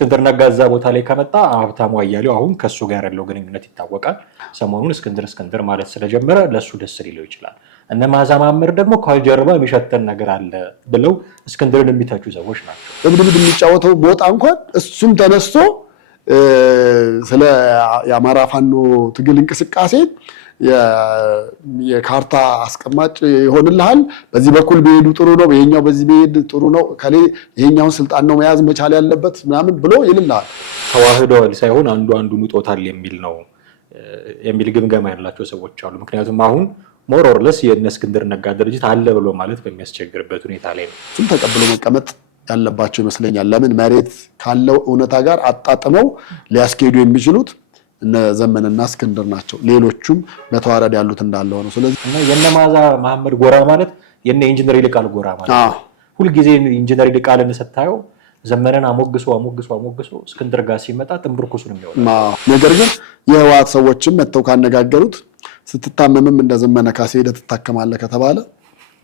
እስክንድር ነጋ እዛ ቦታ ላይ ከመጣ ሀብታሙ አያሌው አሁን ከሱ ጋር ያለው ግንኙነት ይታወቃል። ሰሞኑን እስክንድር ማለት ስለጀመረ ለሱ ደስ ሊለው ይችላል። እነ መዓዛ ማምር ደግሞ ከጀርባ የሚሸተን ነገር አለ ብለው እስክንድርን የሚተቹ ሰዎች ናቸው። ለምድምድ የሚጫወተው ቦታ እንኳን እሱም ተነስቶ ስለ የአማራ ፋኖ ትግል እንቅስቃሴ የካርታ አስቀማጭ ይሆንልሃል፣ በዚህ በኩል ቢሄዱ ጥሩ ነው፣ ይሄኛው በዚህ ቢሄድ ጥሩ ነው፣ ከሌ ይሄኛውን ስልጣን ነው መያዝ መቻል ያለበት ምናምን ብሎ ይልልሃል። ተዋህደዋል ሳይሆን አንዱን ውጦታል የሚል ግምገማ ያላቸው ሰዎች አሉ። ምክንያቱም አሁን ሞር ኦር ለስ የእነ እስክንድር ነጋ ድርጅት አለ ብሎ ማለት በሚያስቸግርበት ሁኔታ ላይ ነው። እሱም ተቀብሎ መቀመጥ ያለባቸው ይመስለኛል። ለምን መሬት ካለው እውነታ ጋር አጣጥመው ሊያስኬዱ የሚችሉት እነ ዘመንና እስክንድር ናቸው። ሌሎቹም በተዋረድ ያሉት እንዳለው ነው። ስለዚህ የነ መዓዛ መሐመድ ጎራ ማለት የነ ኢንጂነር ይልቃል ጎራ ማለት ሁልጊዜ ኢንጂነር ይልቃልን ስታየው ዘመነን አሞግሶ እስክንድር ጋር ሲመጣ ጥንብርኩሱ ነው የሚሆነው። ነገር ግን የህወሓት ሰዎችም መተው ካነጋገሩት ስትታመምም እንደ ዘመነ ካሴ ሄደህ ትታከማለህ ከተባለ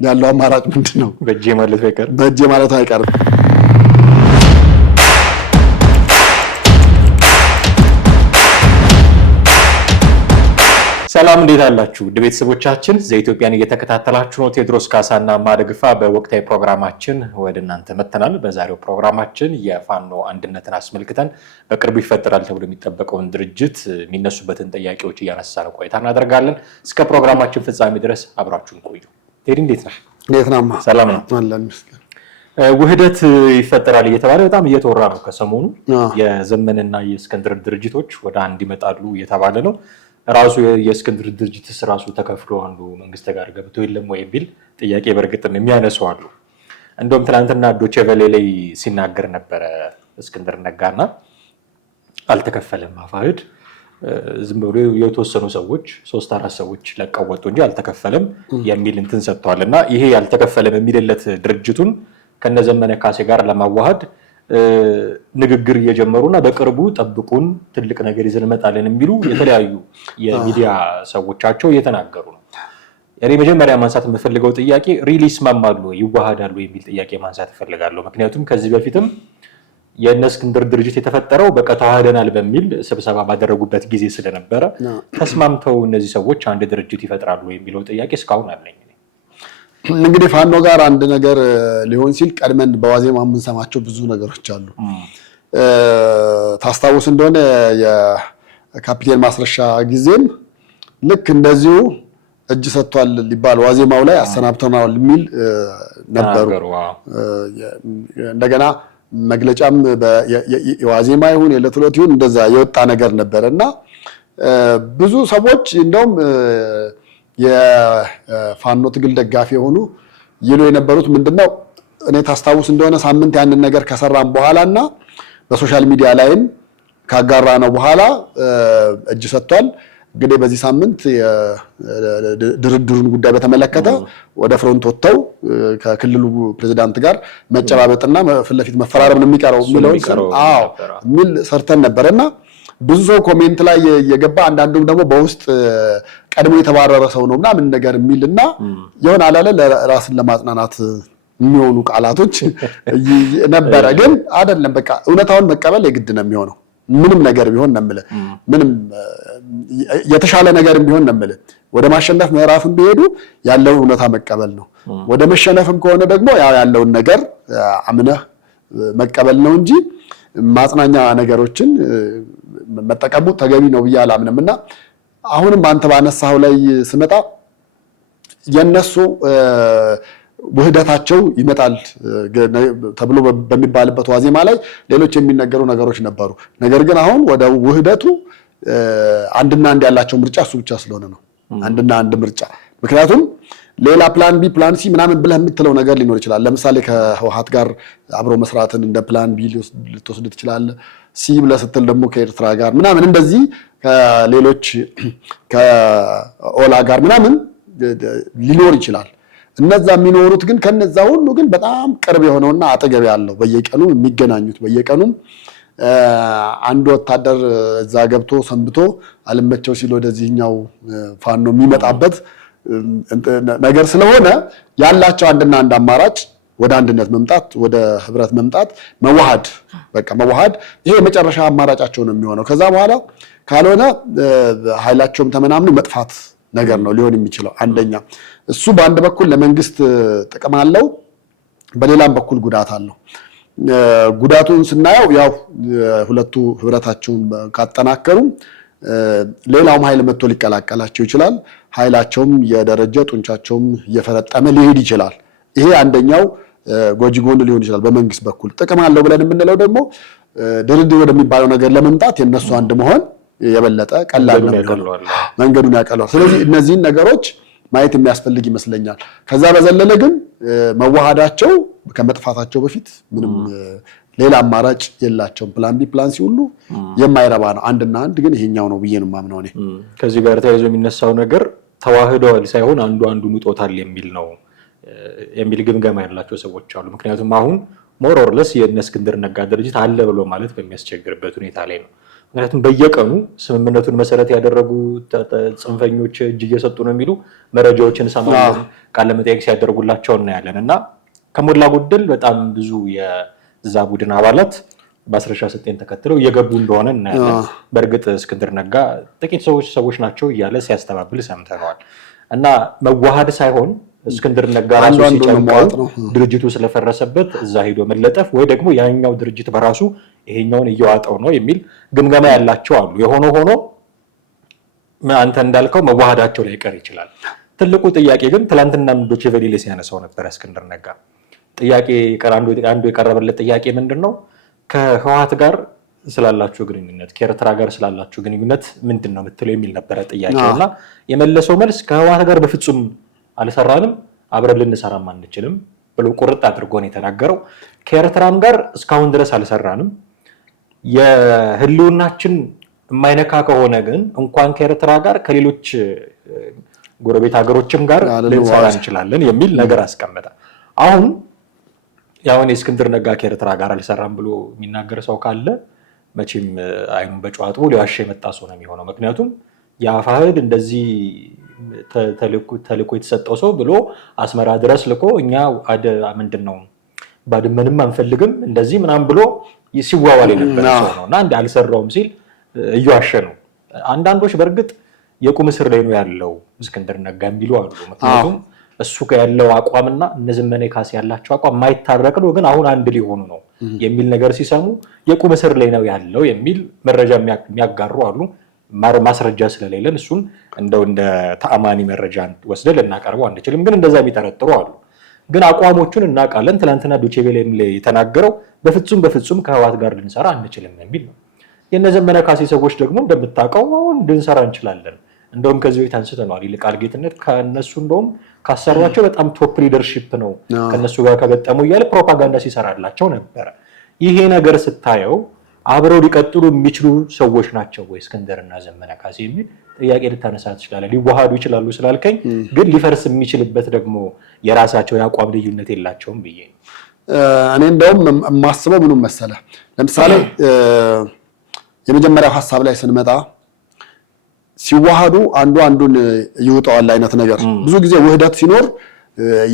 ያለው አማራጭ ምንድነው? በእጄ ማለት አይቀርም። ሰላም እንዴት አላችሁ? ውድ ቤተሰቦቻችን ዘኢትዮጵያን እየተከታተላችሁ ነው። ቴዎድሮስ ካሳና ማደግፋ በወቅታዊ ፕሮግራማችን ወደ እናንተ መተናል። በዛሬው ፕሮግራማችን የፋኖ አንድነትን አስመልክተን በቅርቡ ይፈጠራል ተብሎ የሚጠበቀውን ድርጅት የሚነሱበትን ጥያቄዎች እያነሳን ቆይታ እናደርጋለን። እስከ ፕሮግራማችን ፍጻሜ ድረስ አብራችሁን ቆዩ። ቴዲ እንዴት ነህ? እንዴት ነህ? ሰላም ነው። ውህደት ይፈጠራል እየተባለ በጣም እየተወራ ነው። ከሰሞኑ የዘመንና የእስክንድር ድርጅቶች ወደ አንድ ይመጣሉ እየተባለ ነው። ራሱ የእስክንድር ድርጅትስ ራሱ ተከፍሎ አንዱ መንግስት ጋር ገብቶ የለም ወይ የሚል ጥያቄ በእርግጥም የሚያነሱ አሉ። እንደውም ትናንትና ዶቼ ቬለ ላይ ሲናገር ነበረ እስክንድር ነጋና አልተከፈለም አፋሕድ ዝም ብሎ የተወሰኑ ሰዎች 3-4 ሰዎች ለቀው ወጡ እንጂ አልተከፈለም የሚል እንትን ሰጥቷል። እና ይሄ ያልተከፈለም የሚልለት ድርጅቱን ከነዘመነ ካሴ ጋር ለማዋሃድ ንግግር እየጀመሩና በቅርቡ ጠብቁን ትልቅ ነገር ይዘን እንመጣለን የሚሉ የተለያዩ የሚዲያ ሰዎቻቸው እየተናገሩ ነው። እኔ መጀመሪያ ማንሳት የምፈልገው ጥያቄ ሪሊ ይስማማሉ ይዋሃዳሉ የሚል ጥያቄ ማንሳት እፈልጋለሁ። ምክንያቱም ከዚህ በፊትም የእነ እስክንድር ድርጅት የተፈጠረው በቃ ተዋህደናል በሚል ስብሰባ ባደረጉበት ጊዜ ስለነበረ ተስማምተው እነዚህ ሰዎች አንድ ድርጅት ይፈጥራሉ የሚለው ጥያቄ እስካሁን አለኝ። እንግዲህ ፋኖ ጋር አንድ ነገር ሊሆን ሲል ቀድመን በዋዜማ የምንሰማቸው ብዙ ነገሮች አሉ። ታስታውስ እንደሆነ የካፒቴን ማስረሻ ጊዜም ልክ እንደዚሁ እጅ ሰጥቷል ሊባል ዋዜማው ላይ አሰናብተናል የሚል ነበሩ። እንደገና መግለጫም የዋዜማ ይሁን የዕለት ዕለት ይሁን እንደዛ የወጣ ነገር ነበር እና ብዙ ሰዎች እንደውም የፋኖ ትግል ደጋፊ የሆኑ ይሉ የነበሩት ምንድነው እኔ ታስታውስ እንደሆነ ሳምንት ያንን ነገር ከሰራም በኋላና በሶሻል ሚዲያ ላይም ካጋራ ነው በኋላ እጅ ሰጥቷል። እንግዲህ በዚህ ሳምንት ድርድሩን ጉዳይ በተመለከተ ወደ ፍሮንት ወጥተው ከክልሉ ፕሬዝዳንት ጋር መጨባበጥና ፊት ለፊት መፈራረም ነው የሚቀረው የሚል ሰርተን ነበርና ብዙ ሰው ኮሜንት ላይ የገባ አንዳንዱም ደግሞ በውስጥ ቀድሞ የተባረረ ሰው ነው ምናምን ነገር የሚልና የሆነ አላለ ለራስን ለማጽናናት የሚሆኑ ቃላቶች ነበረ። ግን አይደለም በቃ እውነታውን መቀበል የግድ ነው የሚሆነው። ምንም ነገር ቢሆን ነው የምልህ፣ ምንም የተሻለ ነገርም ቢሆን ነው የምልህ። ወደ ማሸነፍ ምዕራፍም ቢሄዱ ያለውን እውነታ መቀበል ነው። ወደ መሸነፍም ከሆነ ደግሞ ያለውን ነገር አምነህ መቀበል ነው እንጂ ማጽናኛ ነገሮችን መጠቀሙ ተገቢ ነው ብዬ አላምንም። እና አሁንም አንተ ባነሳው ላይ ስመጣ የነሱ ውህደታቸው ይመጣል ተብሎ በሚባልበት ዋዜማ ላይ ሌሎች የሚነገሩ ነገሮች ነበሩ። ነገር ግን አሁን ወደ ውህደቱ አንድና አንድ ያላቸው ምርጫ እሱ ብቻ ስለሆነ ነው አንድና አንድ ምርጫ። ምክንያቱም ሌላ ፕላን ቢ ፕላን ሲ ምናምን ብለህ የምትለው ነገር ሊኖር ይችላል። ለምሳሌ ከህወሓት ጋር አብሮ መስራትን እንደ ፕላን ቢ ልትወስድ ትችላለህ። ሲ ብለህ ስትል ደግሞ ከኤርትራ ጋር ምናምን እንደዚህ ከሌሎች ከኦላ ጋር ምናምን ሊኖር ይችላል። እነዛ የሚኖሩት ግን ከነዛ ሁሉ ግን በጣም ቅርብ የሆነውና አጠገብ ያለው በየቀኑ የሚገናኙት በየቀኑ አንድ ወታደር እዛ ገብቶ ሰንብቶ አልመቸው ሲል ወደዚህኛው ፋኖ የሚመጣበት ነገር ስለሆነ ያላቸው አንድና አንድ አማራጭ ወደ አንድነት መምጣት፣ ወደ ህብረት መምጣት፣ መዋሃድ፣ በቃ መዋሃድ ይሄ የመጨረሻ አማራጫቸው ነው የሚሆነው። ከዛ በኋላ ካልሆነ ኃይላቸውም ተመናምኖ መጥፋት ነገር ነው ሊሆን የሚችለው። አንደኛ እሱ በአንድ በኩል ለመንግስት ጥቅም አለው፣ በሌላም በኩል ጉዳት አለው። ጉዳቱን ስናየው ያው ሁለቱ ህብረታቸውን ካጠናከሩ ሌላውም ኃይል መጥቶ ሊቀላቀላቸው ይችላል። ኃይላቸውም የደረጀ ጡንቻቸውም እየፈረጠመ ሊሄድ ይችላል። ይሄ አንደኛው ጎጂ ጎን ሊሆን ይችላል። በመንግስት በኩል ጥቅም አለው ብለን የምንለው ደግሞ ድርድር ወደሚባለው ነገር ለመምጣት የነሱ አንድ መሆን የበለጠ ቀላል ነው፣ መንገዱን ያቀለዋል። ስለዚህ እነዚህን ነገሮች ማየት የሚያስፈልግ ይመስለኛል። ከዛ በዘለለ ግን መዋሃዳቸው ከመጥፋታቸው በፊት ምንም ሌላ አማራጭ የላቸውም። ፕላን ቢ ፕላን ሲ ሁሉ የማይረባ ነው። አንድና አንድ ግን ይሄኛው ነው ብዬ ነው የማምነው እኔ። ከዚህ ጋር ተያይዞ የሚነሳው ነገር ተዋህደዋል ሳይሆን አንዱ አንዱን ውጦታል የሚል ነው የሚል ግምገማ ያላቸው ሰዎች አሉ። ምክንያቱም አሁን ሞር ኦር ለስ የእነ እስክንድር ነጋ ድርጅት አለ ብሎ ማለት በሚያስቸግርበት ሁኔታ ላይ ነው። ምክንያቱም በየቀኑ ስምምነቱን መሰረት ያደረጉ ጽንፈኞች እጅ እየሰጡ ነው የሚሉ መረጃዎችን ሰማን፣ ቃለ መጠይቅ ሲያደርጉላቸው እናያለን። እና ከሞላ ጎደል በጣም ብዙ የዛ ቡድን አባላት በአስረሻ ሰጤን ተከትለው እየገቡ እንደሆነ እናያለን። በእርግጥ እስክንድር ነጋ ጥቂት ሰዎች ናቸው እያለ ሲያስተባብል ሰምተነዋል። እና መዋሃድ ሳይሆን እስክንድር ነጋ ራሱ ሲጨንቀው ድርጅቱ ስለፈረሰበት እዛ ሄዶ መለጠፍ ወይ ደግሞ ያኛው ድርጅት በራሱ ይሄኛውን እየዋጠው ነው የሚል ግምገማ ያላቸው አሉ። የሆነ ሆኖ አንተ እንዳልከው መዋሃዳቸው ላይ ቀር ይችላል። ትልቁ ጥያቄ ግን ትላንትና ዶቼ ቬለ ላይ ሲያነሳው ነበር እስክንድር ነጋ ጥያቄ አንዱ የቀረበለት ጥያቄ ምንድነው ከህወሓት ጋር ስላላችሁ ግንኙነት ከኤርትራ ጋር ስላላችሁ ግንኙነት ምንድነው የምትለው የሚል ነበር ጥያቄውና የመለሰው መልስ ከህወሓት ጋር በፍጹም አልሰራንም፣ አብረን ልንሰራም አንችልም ብሎ ቁርጥ አድርጎ ነው የተናገረው። ከኤርትራም ጋር እስካሁን ድረስ አልሰራንም፣ የህልውናችን የማይነካ ከሆነ ግን እንኳን ከኤርትራ ጋር ከሌሎች ጎረቤት ሀገሮችም ጋር ልንሰራ እንችላለን የሚል ነገር አስቀመጠ። አሁን ያው እስክንድር ነጋ ከኤርትራ ጋር አልሰራም ብሎ የሚናገር ሰው ካለ መቼም አይኑን በጨው አጥቦ ሊዋሽ የመጣ ሰው ነው የሚሆነው። ምክንያቱም የአፋሕድ እንደዚህ ተልኮ የተሰጠው ሰው ብሎ አስመራ ድረስ ልኮ እኛ ምንድነው ባድመንም አንፈልግም እንደዚህ ምናምን ብሎ ሲዋዋል የነበረ ሰው ነውና እንደ አልሰራውም ሲል እየዋሸ ነው። አንዳንዶች በእርግጥ የቁም እስር ላይ ነው ያለው እስክንድር ነጋ የሚሉ አሉ። ምክንያቱም እሱ ያለው አቋምና እነ ዘመነ ካሴ ያላቸው አቋም ማይታረቅ ነው፣ ግን አሁን አንድ ሊሆኑ ነው የሚል ነገር ሲሰሙ የቁም እስር ላይ ነው ያለው የሚል መረጃ የሚያጋሩ አሉ። ማስረጃ ስለሌለን እሱን እንደ ተአማኒ መረጃ ወስደን ልናቀርበው አንችልም፣ ግን እንደዛ የሚጠረጥሩ አሉ። ግን አቋሞቹን እናውቃለን። ትናንትና ዶቼ ቬለ ላይ የተናገረው በፍጹም ከህወሓት ጋር ልንሰራ አንችልም የሚል ነው። የነ ዘመነ ካሴ ሰዎች ደግሞ እንደምታውቀው አሁን ልንሰራ እንችላለን፣ እንደውም ከዚህ ቤት አንስተነዋል። ይልቃል ጌትነት ከነሱ እንደውም ካሰሯቸው በጣም ቶፕ ሊደርሺፕ ነው ከነሱ ጋር ከገጠሙ እያለ ፕሮፓጋንዳ ሲሰራላቸው ነበረ። ይሄ ነገር ስታየው አብረው ሊቀጥሉ የሚችሉ ሰዎች ናቸው ወይ እስክንድርና ዘመነ ካሴ የሚል ጥያቄ ልታነሳ ትችላለህ። ሊዋሃዱ ይችላሉ ስላልከኝ ግን ሊፈርስ የሚችልበት ደግሞ የራሳቸው የአቋም ልዩነት የላቸውም ብዬ ነው። እኔ እንደውም የማስበው ምንም መሰለህ፣ ለምሳሌ የመጀመሪያው ሀሳብ ላይ ስንመጣ ሲዋሃዱ አንዱ አንዱን ይውጣዋል አይነት ነገር ብዙ ጊዜ ውህደት ሲኖር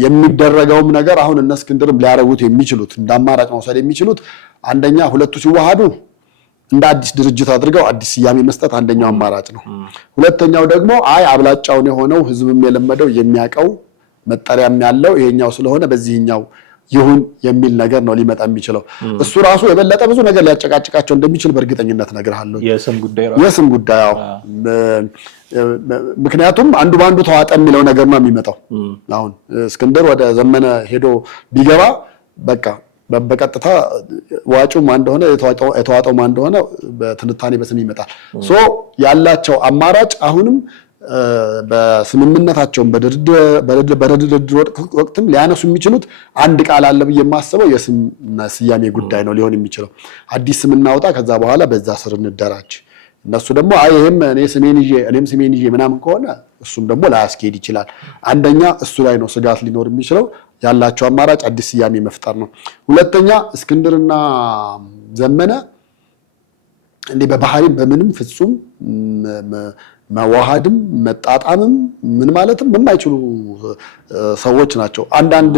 የሚደረገውም ነገር አሁን እነ እስክንድርም ሊያረጉት የሚችሉት እንደ አማራጭ መውሰድ የሚችሉት አንደኛ ሁለቱ ሲዋሃዱ እንደ አዲስ ድርጅት አድርገው አዲስ ስያሜ መስጠት አንደኛው አማራጭ ነው። ሁለተኛው ደግሞ አብላጫውን የሆነው ህዝብም የለመደው የሚያቀው መጠሪያም ያለው ይሄኛው ስለሆነ በዚህኛው ይሁን የሚል ነገር ነው ሊመጣ የሚችለው። እሱ ራሱ የበለጠ ብዙ ነገር ሊያጨቃጭቃቸው እንደሚችል በእርግጠኝነት እነግርሃለሁ። የስም ጉዳይ ምክንያቱም አንዱ ባንዱ ተዋጠ የሚለው ነገር ነው የሚመጣው። አሁን እስክንድር ወደ ዘመነ ሄዶ ቢገባ በቃ በቀጥታ ዋጩ ማን እንደሆነ የተዋጠው ማን እንደሆነ በትንታኔ በስም ይመጣል። ያላቸው አማራጭ አሁንም በስምምነታቸውም በድርድር ወቅትም ሊያነሱ የሚችሉት አንድ ቃል አለ ብዬ የማስበው የስምና ስያሜ ጉዳይ ነው ሊሆን የሚችለው። አዲስ ስም እናውጣ፣ ከዛ በኋላ በዛ ስር እንደራጅ። እነሱ ደግሞ ይሄም እኔም ስሜን ይዤ ምናምን ከሆነ እሱም ደግሞ ላያስኬድ ይችላል። አንደኛ እሱ ላይ ነው ስጋት ሊኖር የሚችለው። ያላቸው አማራጭ አዲስ ስያሜ መፍጠር ነው። ሁለተኛ እስክንድርና ዘመነ እንዴ በባህሪም በምንም ፍጹም መዋሃድም መጣጣምም ምን ማለትም የማይችሉ ሰዎች ናቸው። አንዳንድ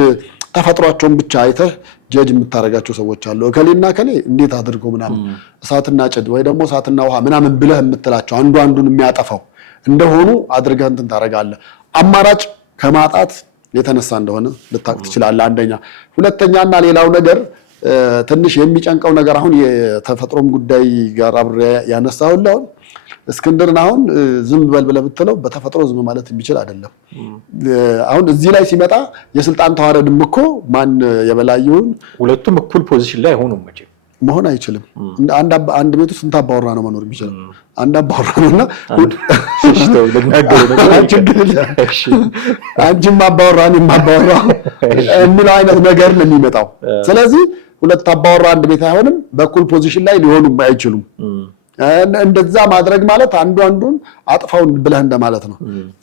ተፈጥሯቸውን ብቻ አይተህ ጀጅ የምታደርጋቸው ሰዎች አሉ። እከሌና እከሌ እንዴት አድርገው ምናምን እሳትና ጭድ ወይ ደግሞ እሳትና ውሃ ምናምን ብለህ የምትላቸው አንዱን የሚያጠፋው እንደሆኑ አድርገህ እንትን ታደርጋለህ። አማራጭ ከማጣት የተነሳ እንደሆነ ልታቅ ትችላለህ። አንደኛ። ሁለተኛና ሌላው ነገር ትንሽ የሚጨንቀው ነገር አሁን የተፈጥሮም ጉዳይ ጋር አብሬ ያነሳሁልህ አሁን እስክንድርን አሁን ዝም በል ብለህ ብትለው በተፈጥሮ ዝም ማለት የሚችል አይደለም። አሁን እዚህ ላይ ሲመጣ የስልጣን ተዋረድም እኮ ማን የበላይ ይሁን ሁለቱም እኩል ፖዚሽን ላይ አይሆኑም መሆን አይችልም። አንድ ቤት ውስጥ ስንት አባወራ ነው መኖር የሚችለው? አንድ አባወራ ነውና አንቺም አባወራ እኔም አባወራ የሚለው አይነት ነገር ነው የሚመጣው። ስለዚህ ሁለት አባወራ አንድ ቤት አይሆንም፣ በኩል ፖዚሽን ላይ ሊሆኑም አይችሉም። እንደዛ ማድረግ ማለት አንዱን አጥፋው ብለህ እንደማለት ነው።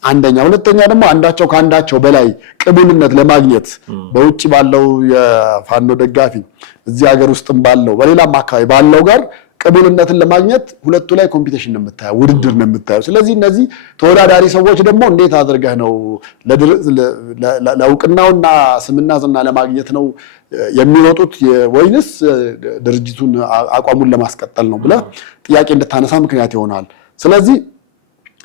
አንደኛ። ሁለተኛ ደግሞ አንዳቸው ከአንዳቸው በላይ ቅቡልነት ለማግኘት በውጭ ባለው የፋኖ ደጋፊ እዚህ ሀገር ውስጥም ባለው በሌላም አካባቢ ባለው ጋር ቅቡልነትን ለማግኘት ሁለቱ ላይ ኮምፒቲሽን ነው የምታየው፣ ውድድር ነው የምታየው። ስለዚህ እነዚህ ተወዳዳሪ ሰዎች ደግሞ እንዴት አድርገህ ነው ለእውቅናውና ስምና ዝና ለማግኘት ነው የሚወጡት ወይንስ ድርጅቱን አቋሙን ለማስቀጠል ነው ብለህ ጥያቄ እንድታነሳ ምክንያት ይሆናል። ስለዚህ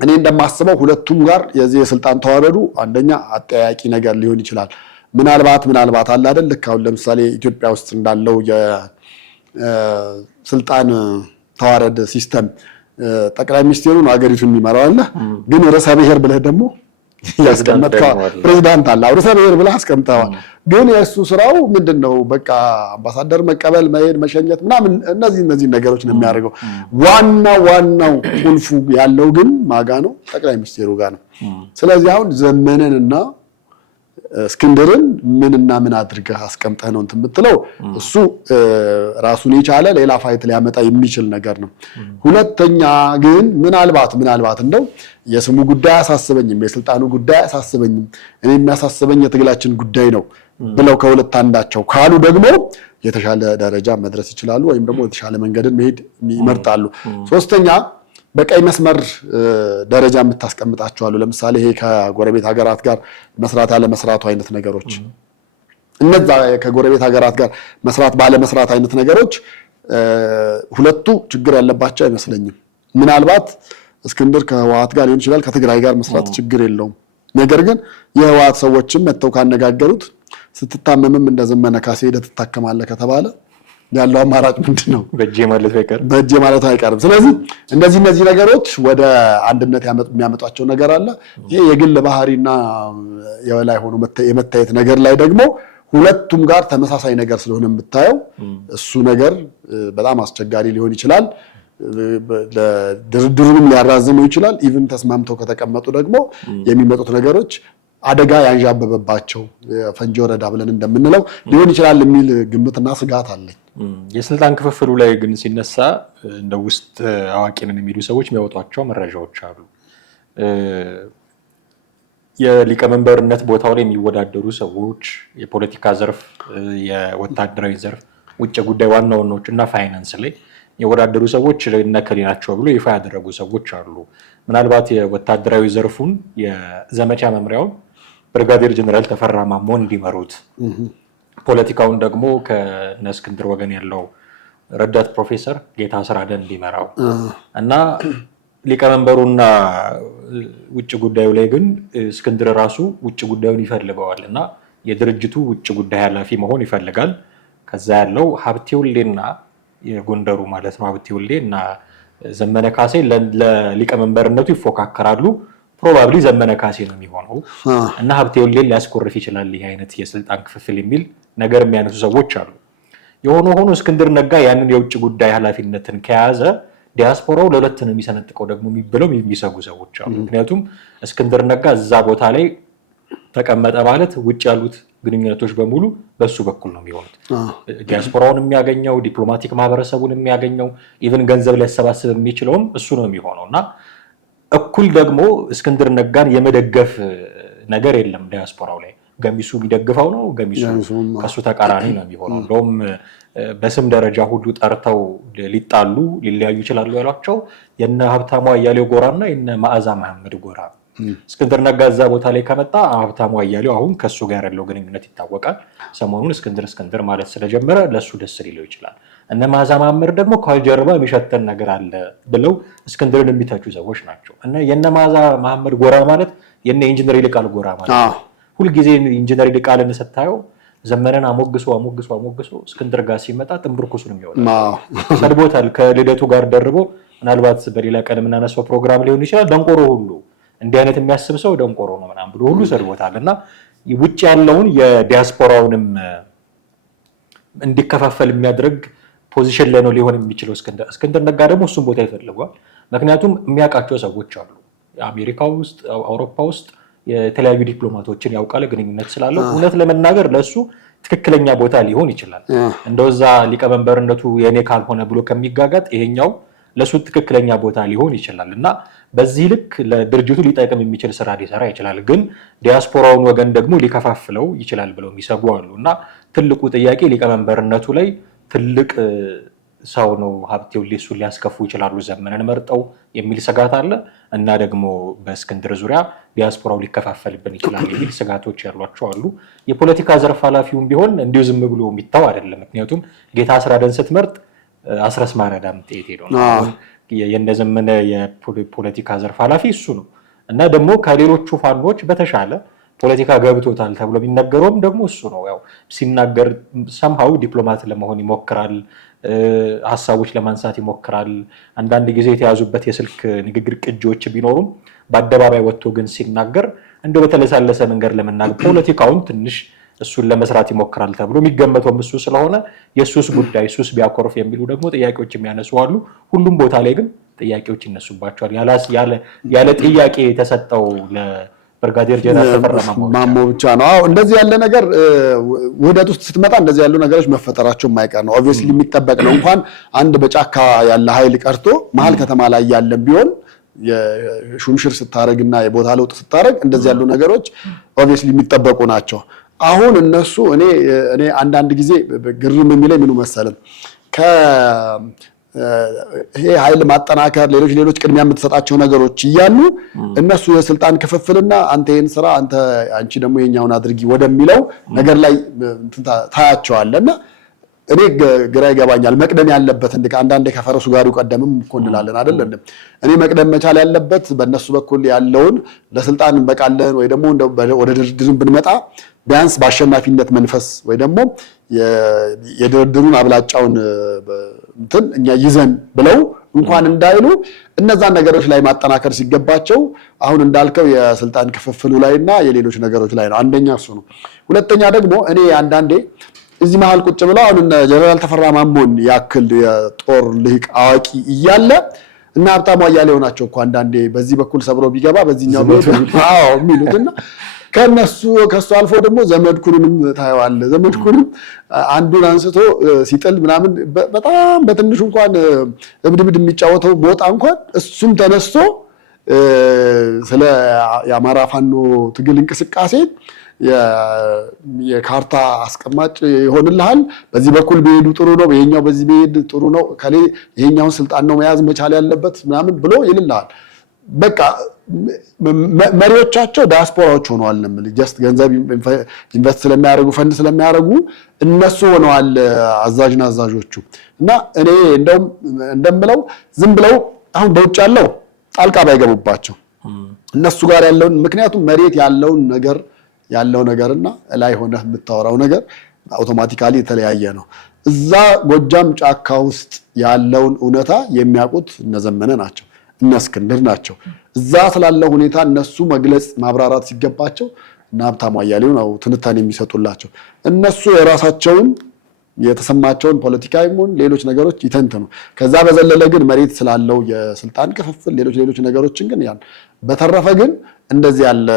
እኔ እንደማስበው ሁለቱም ጋር የዚህ የስልጣን ተዋረዱ አንደኛ አጠያቂ ነገር ሊሆን ይችላል። ምናልባት አለ አይደል ልክ አሁን ለምሳሌ ኢትዮጵያ ውስጥ እንዳለው የስልጣን ተዋረድ ሲስተም ጠቅላይ ሚኒስትሩን ሀገሪቱን የሚመራው አለ፣ ግን ርዕሰ ብሔር ብለህ ደግሞ ያስቀመጥከው ፕሬዝዳንት አለ። ርዕሰ ብሔር ብለህ አስቀምጠዋል፣ ግን የእሱ ስራው ምንድነው? በቃ አምባሳደር መቀበል፣ መሄድ፣ መሸኘት ምናምን እነዚህ ነገሮች ነው የሚያደርገው። ዋናው ቁልፉ ያለው ግን ማጋ ነው? ጠቅላይ ሚኒስትሩ ጋር ነው። ስለዚህ አሁን ዘመነንና እስክንድርን ምንና ምን አድርገህ አስቀምጠህ ነው እንትን የምትለው? እሱ ራሱን የቻለ ሌላ ፋይት ሊያመጣ የሚችል ነገር ነው። ሁለተኛ ግን ምናልባት እንደው የስሙ ጉዳይ አያሳስበኝም፣ የስልጣኑ ጉዳይ አያሳስበኝም፣ እኔ የሚያሳስበኝ የትግላችን ጉዳይ ነው ብለው ከሁለት አንዳቸው ካሉ ደግሞ የተሻለ ደረጃ መድረስ ይችላሉ፣ ወይም ደግሞ የተሻለ መንገድን መሄድ ይመርጣሉ። ሶስተኛ በቀይ መስመር ደረጃ የምታስቀምጣቸው አሉ። ለምሳሌ ይሄ ከጎረቤት ሀገራት ጋር መስራት ያለ መስራቱ አይነት ነገሮች፣ እነዛ ከጎረቤት ሀገራት ጋር መስራት ባለ መስራት አይነት ነገሮች ሁለቱ ችግር ያለባቸው አይመስለኝም። ምናልባት እስክንድር ከህወሓት ጋር ሊሆን ይችላል፣ ከትግራይ ጋር መስራት ችግር የለውም። ነገር ግን የህወሓት ሰዎችም መጥተው ካነጋገሩት ስትታመምም እንደ ዘመነ ካሴ ሄደህ ትታከማለህ ከተባለ ያለው አማራጭ ምንድነው? በእጄ ማለት አይቀርም። ስለዚህ እነዚህ ነገሮች ወደ አንድነት የሚያመጣቸው ነገር አለ። ይሄ የግል ባህሪና የበላይ ሆኖ የመታየት ነገር ላይ ደግሞ ሁለቱም ጋር ተመሳሳይ ነገር ስለሆነ የምታየው እሱ ነገር በጣም አስቸጋሪ ሊሆን ይችላል። ድርድሩንም ሊያራዝመው ይችላል። ኢቭን ተስማምተው ከተቀመጡ ደግሞ የሚመጡት ነገሮች አደጋ ያንዣበበባቸው ፈንጂ ወረዳ ብለን እንደምንለው ሊሆን ይችላል የሚል ግምትና ስጋት አለኝ። የስልጣን ክፍፍሉ ላይ ግን ሲነሳ እንደ ውስጥ አዋቂ ነን የሚሉ ሰዎች የሚያወጧቸው መረጃዎች አሉ። የሊቀመንበርነት ቦታው ላይ የሚወዳደሩ ሰዎች የፖለቲካ ዘርፍ፣ የወታደራዊ ዘርፍ፣ ውጭ ጉዳይ ዋና ዋናዎች እና ፋይናንስ ላይ የወዳደሩ ሰዎች እነከሌ ናቸው ብሎ ይፋ ያደረጉ ሰዎች አሉ። ምናልባት የወታደራዊ ዘርፉን የዘመቻ መምሪያውን ብርጋዴር ጀነራል ተፈራ ማሞ እንዲመሩት፣ ፖለቲካውን ደግሞ ከእነ እስክንድር ወገን ያለው ረዳት ፕሮፌሰር ጌታ አስራደ እንዲመራው እና ሊቀመንበሩና ውጭ ጉዳዩ ላይ ግን እስክንድር ራሱ ውጭ ጉዳዩን ይፈልገዋል እና የድርጅቱ ውጭ ጉዳይ ኃላፊ መሆን ይፈልጋል። ከዛ ያለው ሀብቴ ወልዴና የጎንደሩ ማለት ነው ሀብቴ ወልዴ እና ዘመነ ካሴ ለሊቀመንበርነቱ ይፎካከራሉ። ፕሮባብሊ ዘመነ ካሴ ነው የሚሆነው እና ሀብቴ ወልዴን ሊያስኮርፍ ይችላል ይህ አይነት የስልጣን ክፍፍል የሚል ነገር የሚያነሱ ሰዎች አሉ። የሆነ ሆኖ እስክንድር ነጋ ያንን የውጭ ጉዳይ ኃላፊነትን ከያዘ ዲያስፖራው ለሁለት ነው የሚሰነጥቀው ደግሞ የሚብለው የሚሰጉ ሰዎች አሉ። ምክንያቱም እስክንድር ነጋ እዛ ቦታ ላይ ተቀመጠ ማለት ውጭ ያሉት ግንኙነቶች በሙሉ በሱ በኩል ነው የሚሆኑት። ዲያስፖራውን የሚያገኘው፣ ዲፕሎማቲክ ማህበረሰቡን የሚያገኘው፣ ኢቭን ገንዘብ ሊያሰባስብ የሚችለውም እሱ ነው የሚሆነው እና እኩል ደግሞ እስክንድር ነጋን የመደገፍ ነገር የለም ዲያስፖራው ላይ። ገሚሱ የሚደግፈው ነው፣ ገሚሱ ከሱ ተቃራኒ ነው የሚሆነው። እንደውም በስም ደረጃ ሁሉ ጠርተው ሊጣሉ ሊለያዩ ይችላሉ ያሏቸው የነ ሀብታሙ አያሌው ጎራና የነ መዓዛ መሐመድ ጎራ እስክንድር ነጋ እዛ ቦታ ላይ ከመጣ ሀብታሙ አያሌው አሁን ከሱ ጋር ያለው ግንኙነት ይታወቃል። ሰሞኑን እስክንድር ማለት ስለጀመረ ለሱ ደስ ሊለው ይችላል። እነ መዓዛ መሐመድ ደግሞ ከጀርባ የሚሸተን ነገር አለ ብለው እስክንድርን የሚተቹ ሰዎች ናቸው። እና የነ መዓዛ መሐመድ ጎራ ማለት የነ ኢንጂነር ይልቃል ጎራ ማለት ነው። ሁልጊዜ ኢንጂነር ይልቃልን ስታየው ዘመነን አሞግሶ እስክንድር ጋር ሲመጣ ጥንብርኩሱን የሚያወጣው ሰድቦታል። ከልደቱ ጋር ደርቦ ምናልባት በሌላ ቀን የምናነሳው ፕሮግራም ሊሆን ይችላል። ደንቆሮ ሁሉ እንዲህ አይነት የሚያስብ ሰው ደንቆሮ ነው ምናምን ብሎ ሁሉ ሰድቦታል። እና ውጭ ያለውን የዲያስፖራውንም እንዲከፋፈል የሚያደርግ ፖዚሽን ላይ ነው ሊሆን የሚችለው እስክንድር ነጋ ደግሞ እሱን ቦታ ይፈልጓል። ምክንያቱም የሚያውቃቸው ሰዎች አሉ። አሜሪካ ውስጥ፣ አውሮፓ ውስጥ የተለያዩ ዲፕሎማቶችን ያውቃል፣ ግንኙነት ስላለው እውነት ለመናገር ለእሱ ትክክለኛ ቦታ ሊሆን ይችላል። እንደዛ ሊቀመንበርነቱ የኔ ካልሆነ ብሎ ከሚጋጋጥ ይሄኛው ለሱ ትክክለኛ ቦታ ሊሆን ይችላል እና በዚህ ልክ ለድርጅቱ ሊጠቅም የሚችል ስራ ሊሰራ ይችላል። ግን ዲያስፖራውን ወገን ደግሞ ሊከፋፍለው ይችላል ብለው የሚሰጉ አሉ እና ትልቁ ጥያቄ ሊቀመንበርነቱ ላይ ትልቅ ሰው ነው ሀብቴ እሱን ሊያስከፉ ይችላሉ ዘመንን መርጠው የሚል ስጋት አለ እና ደግሞ በእስክንድር ዙሪያ ዲያስፖራው ሊከፋፈልብን ይችላል የሚል ስጋቶች ያሏቸው አሉ። የፖለቲካ ዘርፍ ኃላፊውም ቢሆን እንዲሁ ዝም ብሎ የሚታው አይደለም። ምክንያቱም ጌታ አስራደን ስትመርጥ አስረስ ማረዳም ጥይት ሄዶ ነው። የነዘመነ የፖለቲካ ዘርፍ ኃላፊ እሱ ነው እና ደግሞ ከሌሎቹ ፋኖች በተሻለ ፖለቲካ ገብቶታል ተብሎ የሚነገረውም ደግሞ እሱ ነው። ያው ሲናገር ሰምሃው ዲፕሎማት ለመሆን ይሞክራል፣ ሀሳቦች ለማንሳት ይሞክራል። አንዳንድ ጊዜ የተያዙበት የስልክ ንግግር ቅጂዎች ቢኖሩም በአደባባይ ወጥቶ ግን ሲናገር እንደው በተለሳለሰ መንገድ ለመናገር ፖለቲካውን ትንሽ እሱን ለመስራት ይሞክራል ተብሎ የሚገመተውም እሱ ስለሆነ የሱስ ጉዳይ ሱስ ቢያኮርፍ የሚሉ ደግሞ ጥያቄዎች የሚያነሱ አሉ። ሁሉም ቦታ ላይ ግን ጥያቄዎች ይነሱባቸዋል። ያለ ጥያቄ የተሰጠው ለብርጋዴር ጀነራል ተፈራ ማሞ ብቻ ነው። አዎ እንደዚህ ያለ ነገር ውህደት ውስጥ ስትመጣ እንደዚህ ያሉ ነገሮች መፈጠራቸው የማይቀር ነው። ኦብቪየስሊ የሚጠበቅ ነው። እንኳን አንድ በጫካ ያለ ኃይል ቀርቶ መሀል ከተማ ላይ ያለን ቢሆን የሹምሽር ስታረግና የቦታ ለውጥ ስታረግ እንደዚህ ያሉ ነገሮች ኦብቪየስሊ የሚጠበቁ ናቸው። አሁን እነሱ እኔ አንዳንድ ጊዜ ግርም የሚለኝ ምኑ መሰለን ይሄ ኃይል ማጠናከር ሌሎች ቅድሚያ የምትሰጣቸው ነገሮች እያሉ እነሱ የስልጣን ክፍፍልና አንተ ይሄን ስራ አንቺ ደግሞ የኛውን አድርጊ ወደሚለው ነገር ላይ ታያቸዋለና እኔ ግራ ይገባኛል። መቅደም ያለበት አንዳንዴ ከፈረሱ ጋር ይቀደምም እኮ እንላለን አይደል? እኔ መቅደም መቻል ያለበት በእነሱ በኩል ያለውን ለስልጣን እንበቃለን ወይ ደግሞ ወደ ድርድርን ብንመጣ ቢያንስ በአሸናፊነት መንፈስ ወይ ደግሞ የድርድሩን አብላጫውን እኛ ይዘን ብለው እንኳን እንዳይሉ እነዛን ነገሮች ላይ ማጠናከር ሲገባቸው አሁን እንዳልከው የስልጣን ክፍፍሉ ላይና የሌሎች ነገሮች ላይ ነው። አንደኛ እሱ ነው። ሁለተኛ ደግሞ እኔ አንዳንዴ እዚህ መሀል ቁጭ ብለው አሁን ጀነራል ተፈራ ማሞን ያክል የጦር ልሂቅ አዋቂ እያለ እና ሀብታሙ አያሌው ናቸው እኮ አንዳንዴ በዚህ በኩል ሰብሮ ቢገባ በዚህኛው የሚሉትና ከሱ አልፎ ደግሞ ዘመድኩንም ታየዋለህ። ዘመድኩንም አንዱን አንስቶ ሲጥል ምናምን በጣም በትንሹ እንኳን እብድብድ የሚጫወተው ሞጣ እንኳን እሱም ተነስቶ ስለ የአማራ ፋኖ ትግል እንቅስቃሴ የካርታ አስቀማጭ ይሆንልሃል፣ በዚህ በኩል ቢሄዱ ጥሩ ነው፣ ይሄኛው በዚህ ቢሄድ ጥሩ ነው፣ ከሌ ይሄኛውን ስልጣን ነው መያዝ መቻል ያለበት ምናምን ብሎ ይልልሃል። በቃ መሪዎቻቸው ዲያስፖራዎች ሆነዋል ነው የምልህ። ጀስት ገንዘብ ኢንቨስት ስለሚያደርጉ ፈንድ ስለሚያደርጉ እነሱ ሆነዋል አዛዥና አዛዦቹ። እና እኔ እንደምለው ዝም ብለው አሁን በውጭ ያለው ጣልቃ ባይገቡባቸው እነሱ ጋር ያለውን ምክንያቱም መሬት ያለው ነገርና ላይ ሆነህ የምታወራው ነገር አውቶማቲካሊ የተለያየ ነው። እዛ ጎጃም ጫካ ውስጥ ያለውን እውነታ የሚያውቁት እነዘመነ ናቸው፣ እነ እስክንድር ናቸው። እዛ ስላለው ሁኔታ እነሱ መግለጽ ማብራራት ሲገባቸው እና ሀብታሙ አያሌው ነው ትንታኔ የሚሰጡላቸው። እነሱ የራሳቸውን የተሰማቸውን ፖለቲካዊ ሆን ሌሎች ነገሮች ይተንተኑ። ከዛ በዘለለ ግን መሬት ስላለው የስልጣን ክፍፍል ሌሎች ነገሮችን ግን ያን በተረፈ ግን እንደዚህ ያለ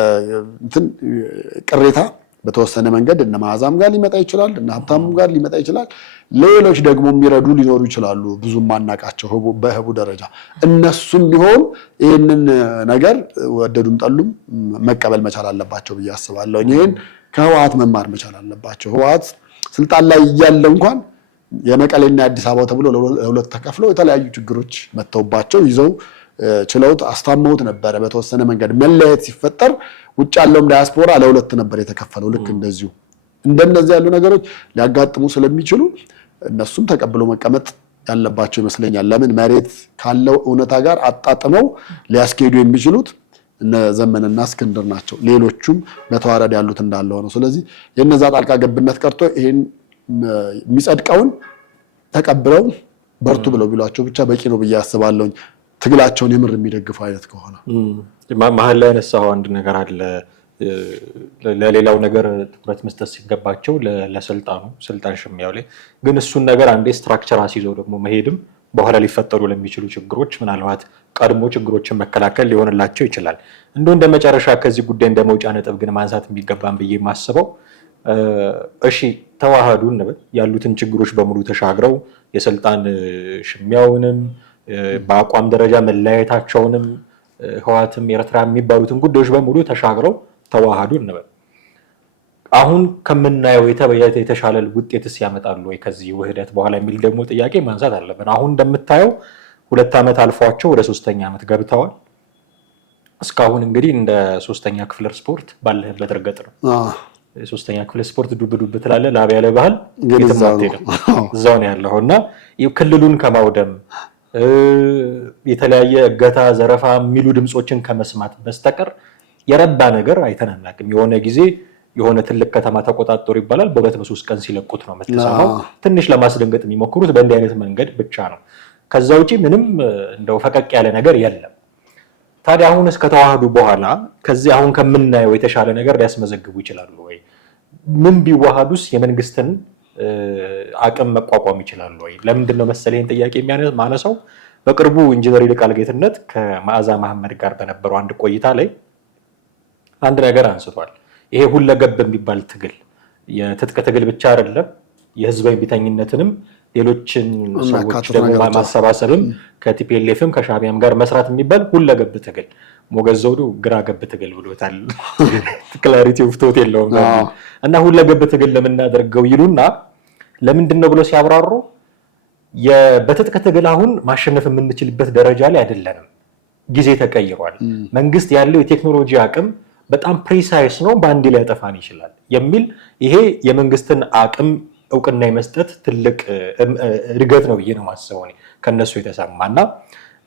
ቅሬታ በተወሰነ መንገድ እነ መዓዛም ጋር ሊመጣ ይችላል፣ እነ ሀብታሙም ጋር ሊመጣ ይችላል። ሌሎች ደግሞ የሚረዱ ሊኖሩ ይችላሉ፣ ብዙም ማናቃቸው በህቡ ደረጃ። እነሱም ቢሆን ይህንን ነገር ወደዱም ጠሉም መቀበል መቻል አለባቸው ብዬ አስባለሁ። ይህን ከህወሓት መማር መቻል አለባቸው። ህወሓት ስልጣን ላይ እያለ እንኳን የመቀሌና የአዲስ አበባ ተብሎ ለሁለት ተከፍለው የተለያዩ ችግሮች መተውባቸው ይዘው ችለውት አስታመውት ነበረ። በተወሰነ መንገድ መለየት ሲፈጠር ውጭ ያለውም ዳያስፖራ ለሁለት ነበር የተከፈለው። ልክ እንደዚሁ እንደነዚህ ያሉ ነገሮች ሊያጋጥሙ ስለሚችሉ እነሱም ተቀብሎ መቀመጥ ያለባቸው ይመስለኛል። ለምን መሬት ካለው እውነታ ጋር አጣጥመው ሊያስኬዱ የሚችሉት እነ ዘመንና እስክንድር ናቸው። ሌሎቹም በተዋረድ ያሉት እንዳለው ነው። ስለዚህ የነዛ ጣልቃ ገብነት ቀርቶ ይሄን የሚጸድቀውን ተቀብለው በርቱ ብለው ቢሏቸው ብቻ በቂ ነው ብዬ አስባለሁ። ትግላቸውን የምር የሚደግፉ አይነት ከሆነ መሀል ላይ ያነሳው አንድ ነገር አለ። ለሌላው ነገር ትኩረት መስጠት ሲገባቸው ለስልጣኑ ስልጣን ሽሚያው ላይ ግን እሱን ነገር አንዴ ስትራክቸር አስይዘው ደግሞ መሄድም በኋላ ሊፈጠሩ ለሚችሉ ችግሮች ምናልባት ቀድሞ ችግሮችን መከላከል ሊሆንላቸው ይችላል። እንደ መጨረሻ ከዚህ ጉዳይ እንደ መውጫ ነጥብ ግን ማንሳት የሚገባን ብዬ የማስበው እሺ ተዋሃዱ እንበል ያሉትን ችግሮች በሙሉ ተሻግረው የስልጣን ሽሚያውንም በአቋም ደረጃ መለያየታቸውንም ህወሓትም ኤርትራ የሚባሉትን ጉዳዮች በሙሉ ተሻግረው ተዋሃዱ እንበል። አሁን ከምናየው የተሻለ ውጤትስ ያመጣሉ ወይ ከዚህ ውህደት በኋላ የሚል ደግሞ ጥያቄ ማንሳት አለብን። አሁን እንደምታየው 2 ዓመት አልፏቸው ወደ 3ኛ ዓመት ገብተዋል። እስካሁን እንግዲህ እንደ 3ኛ ክፍለ ስፖርት ባለህበት እርገጥ ነው። 3ኛ ክፍለ ስፖርት ዱብ ዱብ ትላለህ፣ ላብ ያለ ባህል እዛው ነው ያለው እና ክልሉን ከማውደም የተለያየ እገታ፣ ዘረፋ የሚሉ ድምፆችን ከመስማት በስተቀር የረባ ነገር አይተን አናውቅም። የሆነ ጊዜ የሆነ ትልቅ ከተማ ተቆጣጠሩ ይባላል። በ2 በ3 ቀን ሲለቁት ነው የምትሰማው። ትንሽ ለማስደንገጥ የሚሞክሩት በእንዲህ አይነት መንገድ ብቻ ነው። ከዛ ውጪ ምንም እንደው ፈቀቅ ያለ ነገር የለም። ታዲያ አሁን እስከተዋህዱ በኋላ ከዚህ አሁን ከምናየው የተሻለ ነገር ሊያስመዘግቡ ይችላሉ ወይ? ምን ቢዋሃዱስ የመንግስትን አቅም መቋቋም ይችላሉ ወይ? ለምንድን ነው መሰለኝ ጥያቄ ማነሳው? በቅርቡ ኢንጂነር ይልቃል ጌትነት ከመዓዛ መሐመድ ጋር በነበረው አንድ ቆይታ ላይ አንድ ነገር አንስቷል። ይሄ ሁለገብ የሚባል ትግል የትጥቅ ትግል ብቻ አይደለም፣ የህዝባዊ ቢተኝነትንም ሌሎችን ሰዎች ደግሞ ማሰባሰብም ከቲፒኤልኤፍም ከሻዕቢያም ጋር መስራት የሚባል ሁለገብ ትግል ሞገዝ ዘውዱ ግራ ገብ ትግል ብሎታል። ክላሪቲ ኦፍ ቶት የለውም እና ሁለገብ ትግል ለምናደርገው ይሉና ለምንድን ነው ብሎ ሲያብራሩ በትጥቅ ትግል አሁን ማሸነፍ የምንችልበት ደረጃ ላይ አይደለንም። ጊዜ ተቀይሯል። መንግስት ያለው የቴክኖሎጂ አቅም በጣም ፕሪሳይስ ነው፣ በአንድ ላይ ያጠፋን ይችላል የሚል ይሄ የመንግስትን አቅም እውቅና የመስጠት ትልቅ እድገት ነው ብዬ ነው የማስበው ከነሱ የተሰማና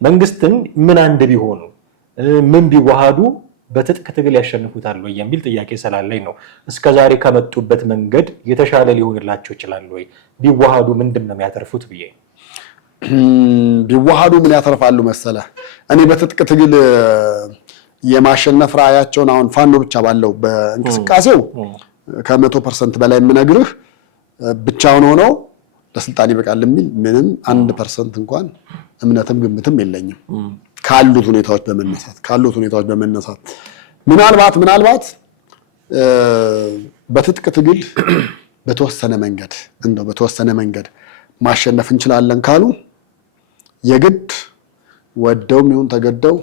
መንግስትን ምን አንድ ቢሆኑ ምን ቢዋሃዱ በትጥቅ ትግል ያሸንፉታል ወይ የሚል ጥያቄ ስላለኝ ነው። እስከዛሬ ከመጡበት መንገድ የተሻለ ሊሆንላቸው ይችላል ወይ? ቢዋሃዱ ምንድን ነው የሚያተርፉት ብዬ ቢዋሃዱ ምን ያተርፋሉ መሰለ? እኔ በትጥቅ ትግል የማሸነፍ ራዕያቸውን አሁን ፋኖ ብቻ ባለው በእንቅስቃሴው ከ100% በላይ የምነግርህ ብቻውን ሆኖ ለስልጣን ይበቃል የሚል ምንም 1% እንኳን እምነትም ግምትም የለኝም። ካሉት ሁኔታዎች በመነሳት ምናልባት በትጥቅ ትግል በተወሰነ መንገድ ማሸነፍ እንችላለን ካሉ የግድ ወደውም ይሁን ተገደው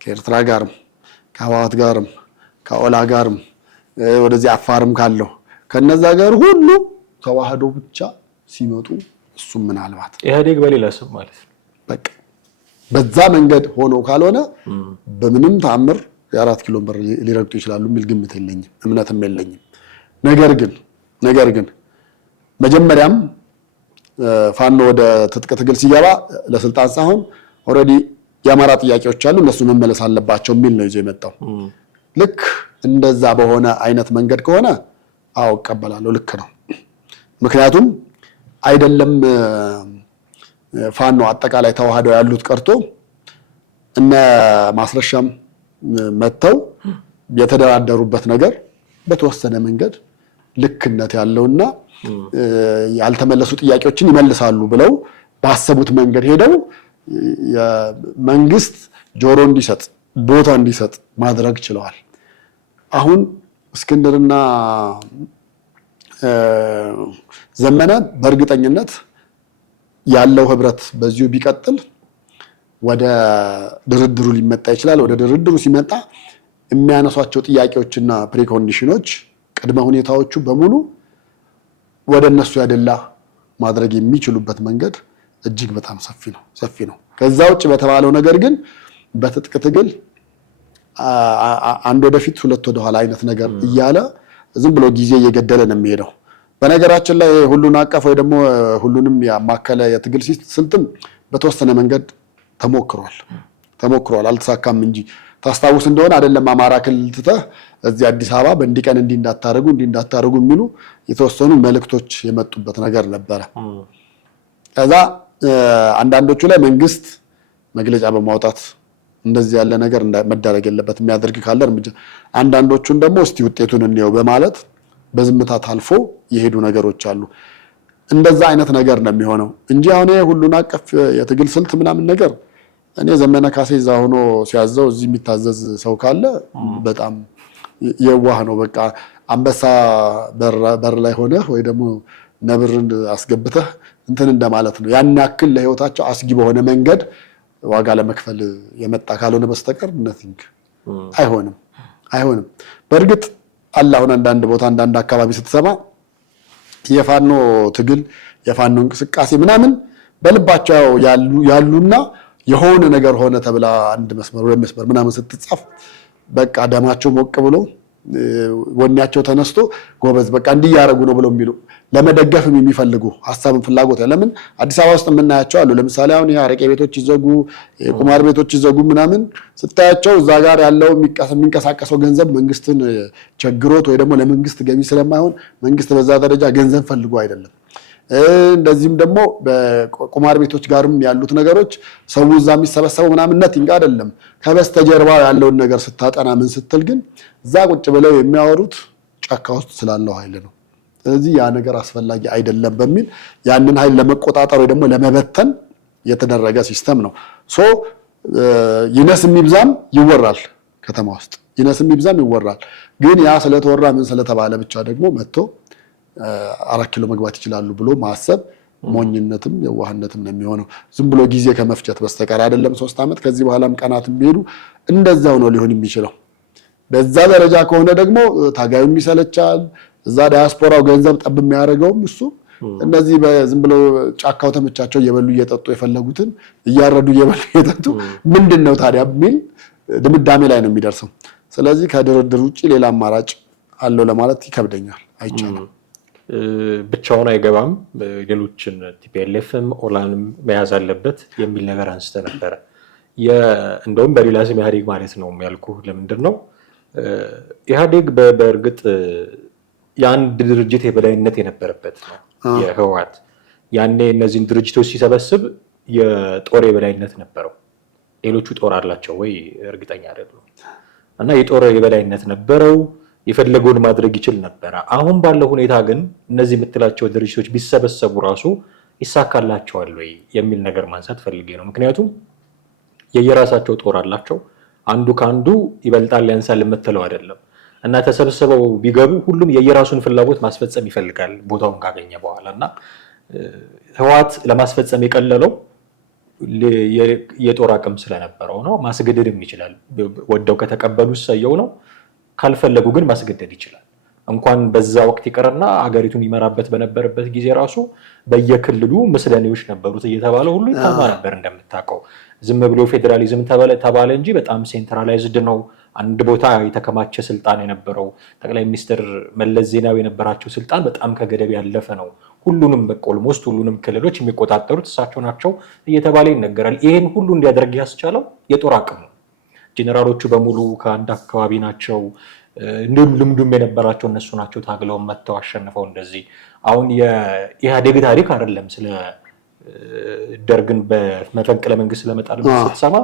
ከኤርትራ ጋርም ከህወሓት ጋርም ከኦላ ጋርም ወደዚህ አፋርም ካለው ከነዛ ጋር ሁሉ ተዋህዶ ብቻ ሲመጡ እሱም ምናልባት ኢህአዴግ በሌላ ስም ማለት ነው በቃ በዛ መንገድ ሆኖ ካልሆነ በምንም ተአምር የ4 ኪሎ በር ሊረግጡ ይችላሉ የሚል ግምት የለኝም፣ እምነትም የለኝም። ነገር ግን መጀመሪያም ፋኖ ወደ ትጥቅ ትግል ሲገባ ለስልጣን ሳይሆን ኦልሬዲ የአማራ ጥያቄዎች አሉ እነሱ መመለስ አለባቸው የሚል ነው ይዞ የመጣው። ልክ እንደዛ በሆነ አይነት መንገድ ከሆነ አዎ እቀበላለሁ፣ ልክ ነው። ምክንያቱም አይደለም ፋኖ አጠቃላይ ተዋህደው ያሉት ቀርቶ እነ ማስረሻም መተው የተደራደሩበት ነገር በተወሰነ መንገድ ልክነት ያለውና ያልተመለሱ ጥያቄዎችን ይመልሳሉ ብለው ባሰቡት መንገድ ሄደው መንግስት ጆሮ እንዲሰጥ ቦታ እንዲሰጥ ማድረግ ችለዋል። አሁን እስክንድርና ዘመነ በእርግጠኝነት ያለው ህብረት በዚሁ ቢቀጥል ወደ ድርድሩ ሊመጣ ይችላል። ወደ ድርድሩ ሲመጣ የሚያነሷቸው ጥያቄዎችና ፕሪኮንዲሽኖች ቅድመ ሁኔታዎቹ በሙሉ ወደ እነሱ ያደላ ማድረግ የሚችሉበት መንገድ እጅግ በጣም ሰፊ ነው። ከዛ ውጭ በተባለው ነገር ግን በትጥቅ ትግል አንድ ወደፊት ሁለት ወደ ኋላ አይነት ነገር እያለ ዝም ብሎ ጊዜ እየገደለ ነው የሚሄደው። በነገራችን ላይ ሁሉን አቀፍ ወይ ደግሞ ሁሉንም ያማከለ የትግል ስልትም በተወሰነ መንገድ ተሞክሯል፣ አልተሳካም እንጂ ታስታውስ እንደሆነ አይደለም አማራ ክልል ትተህ እዚህ አዲስ አበባ በእንዲህ ቀን እንዲህ እንዳታረጉ የሚሉ የተወሰኑ መልእክቶች የመጡበት ነገር ነበረ። ከዛ አንዳንዶቹ ላይ መንግስት መግለጫ በማውጣት እንደዚህ ያለ ነገር መደረግ የለበት የሚያደርግ ካለ እርምጃ፣ አንዳንዶቹን ደግሞ እስቲ ውጤቱን እንየው በማለት በዝምታ ታልፎ የሄዱ ነገሮች አሉ። እንደዛ አይነት ነገር ነው የሚሆነው እንጂ አሁን ሁሉን አቀፍ የትግል ስልት ምናምን ነገር እኔ ዘመነ ካሴ እዛ ሆኖ ሲያዘው እዚህ የሚታዘዝ ሰው ካለ በጣም የዋህ ነው። በቃ አንበሳ በር ላይ ሆነ ወይ ደግሞ ነብርን አስገብተህ እንትን እንደማለት ነው። ያን ያክል ለህይወታቸው አስጊ በሆነ መንገድ ዋጋ ለመክፈል የመጣ ካልሆነ በስተቀር ነቲንግ አይሆንም። በእርግጥ አሁን አንዳንድ ቦታ አንዳንድ አካባቢ ስትሰማ የፋኖ ትግል የፋኖ እንቅስቃሴ ምናምን በልባቸው ያሉና የሆነ ነገር ሆነ ተብላ አንድ መስመር ሁለት መስመር ምናምን ስትጻፍ በቃ ደማቸው ሞቅ ብሎ ወኔያቸው ተነስቶ ጎበዝ በቃ እንዲያረጉ ነው ብለው የሚሉ ለመደገፍም የሚፈልጉ ሐሳብን ፍላጎት ለምን አዲስ አበባ ውስጥ የምናያቸው አሉ። ለምሳሌ አሁን የአረቄ ቤቶች ይዘጉ፣ የቁማር ቤቶች ይዘጉ ምናምን ስታያቸው እዛ ጋር ያለው የሚንቀሳቀሰው ገንዘብ መንግስትን ቸግሮት ወይ ደግሞ ለመንግስት ገቢ ስለማይሆን መንግስት በዛ ደረጃ ገንዘብ ፈልጎ አይደለም። እንደዚህም ደግሞ በቁማር ቤቶች ጋርም ያሉት ነገሮች ሰው እዛ የሚሰበሰበው ምናምን ነቲንግ አይደለም። ከበስተጀርባ ያለውን ነገር ስታጠና ምን ስትል ግን እዛ ቁጭ ብለው የሚያወሩት ጫካ ውስጥ ስላለው ኃይል ነው። ስለዚህ ያ ነገር አስፈላጊ አይደለም በሚል ያንን ኃይል ለመቆጣጠር ወይ ደግሞ ለመበተን የተደረገ ሲስተም ነው። ይነስም ይብዛም ይወራል፣ ከተማ ውስጥ ይነስም ይብዛም ይወራል። ግን ያ ስለተወራ ምን ስለተባለ ብቻ ደግሞ መጥቶ 4 ኪሎ መግባት ይችላሉ ብሎ ማሰብ ሞኝነትም የዋህነትም ነው የሚሆነው። ዝም ብሎ ጊዜ ከመፍጨት በስተቀር አይደለም 3 ዓመት ከዚህ በኋላም ቀናት የሚሄዱ እንደዛው ነው ሊሆን የሚችለው። በዛ ደረጃ ከሆነ ደግሞ ታጋዩም ይሰለቻል። እዛ ዳያስፖራው ገንዘብ ጠብ የሚያደርገውም እሱ እነዚህ ዝም ብሎ ጫካው ተመቻቸው እየበሉ እየጠጡ የፈለጉትን እያረዱ እየበሉ እየጠጡ ምንድነው ታዲያ የሚል ድምዳሜ ላይ ነው የሚደርሰው። ስለዚህ ከድርድር ውጪ ሌላ አማራጭ አለው ለማለት ይከብደኛል፣ አይቻልም። ብቻውን አይገባም፣ ሌሎችን ቲፒኤልኤፍም ኦላንም መያዝ አለበት የሚል ነገር አንስተ ነበረ። እንደውም በሌላ ስም ኢህአዴግ ማለት ነው ያልኩህ ለምንድን ነው ኢህአዴግ በእርግጥ የአንድ ድርጅት የበላይነት የነበረበት ነው የህወሓት። ያኔ እነዚህን ድርጅቶች ሲሰበስብ የጦር የበላይነት ነበረው። ሌሎቹ ጦር አላቸው ወይ እርግጠኛ አይደሉም። እና የጦር የበላይነት ነበረው፣ የፈለገውን ማድረግ ይችል ነበረ። አሁን ባለው ሁኔታ ግን እነዚህ የምትላቸው ድርጅቶች ቢሰበሰቡ ራሱ ይሳካላቸዋል ወይ የሚል ነገር ማንሳት ፈልጌ ነው። ምክንያቱም የየራሳቸው ጦር አላቸው። አንዱ ከአንዱ ይበልጣል ያንሳል የምትለው አይደለም። እና ተሰብስበው ቢገቡ ሁሉም የየራሱን ፍላጎት ማስፈጸም ይፈልጋል ቦታውን ካገኘ በኋላ። እና ህወሓት ለማስፈጸም የቀለለው የጦር አቅም ስለነበረው ነው። ማስገደድም ይችላል። ወደው ከተቀበሉ ሰየው ነው፣ ካልፈለጉ ግን ማስገደድ ይችላል። እንኳን በዛ ወቅት ይቀርና ሀገሪቱን ይመራበት በነበረበት ጊዜ ራሱ በየክልሉ ምስለኔዎች ነበሩት እየተባለ ሁሉ ይታማ ነበር። እንደምታውቀው ዝም ብሎ ፌዴራሊዝም ተባለ እንጂ በጣም ሴንትራላይዝድ ነው። አንድ ቦታ የተከማቸ ስልጣን የነበረው ጠቅላይ ሚኒስትር መለስ ዜናዊ የነበራቸው ስልጣን በጣም ከገደብ ያለፈ ነው። ሁሉንም ኦልሞስት ሁሉንም ክልሎች የሚቆጣጠሩት እሳቸው ናቸው እየተባለ ይነገራል። ይህን ሁሉ እንዲያደርግ ያስቻለው የጦር አቅሙ። ጄኔራሎቹ በሙሉ ከአንድ አካባቢ ናቸው። እንዲሁም ልምዱም የነበራቸው እነሱ ናቸው። ታግለው መጥተው አሸንፈው እንደዚህ። አሁን የኢህአዴግ ታሪክ አይደለም ስለ ደርግን በመፈንቅለ መንግስት ለመጣል ስትሰማ